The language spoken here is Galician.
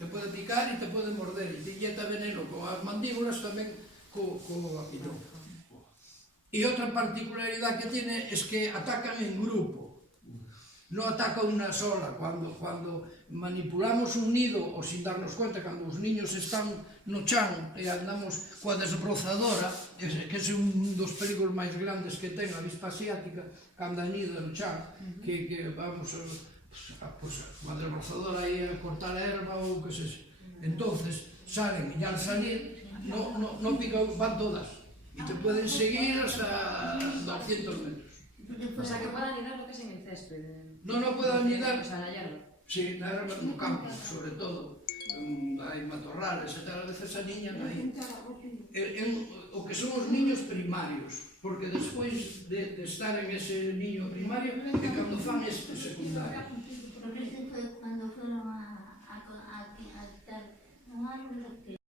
Te pode picar e te pode morder, e inyecta veneno con as mandíbulas tamén co aquilo. E outra particularidade que tiene es que atacan en grupo, non atacan unha sola. Cando manipulamos un nido, ou sin darnos conta, cando os niños están no chan e andamos coa desbrozadora, que é un dos perigos máis grandes que ten a avispa asiática, cando anida no chan, que vamos coa desbrozadora aí a cortar a erva ou que sexa. Entonces salen, e al salir non pican, van todas, e te pueden seguir hasta 200 metros. O sea, que puedan anidar lo que es en el césped. Non pueden anidar. O sea, na hierba. Sí, no campo, sobre todo. Hai matorrales e tal, a veces aniñan aí. O que son os niños primarios, porque despois de estar en ese niño primario é cando fan este secundario. Porque este foi cando foron a quitar un árbol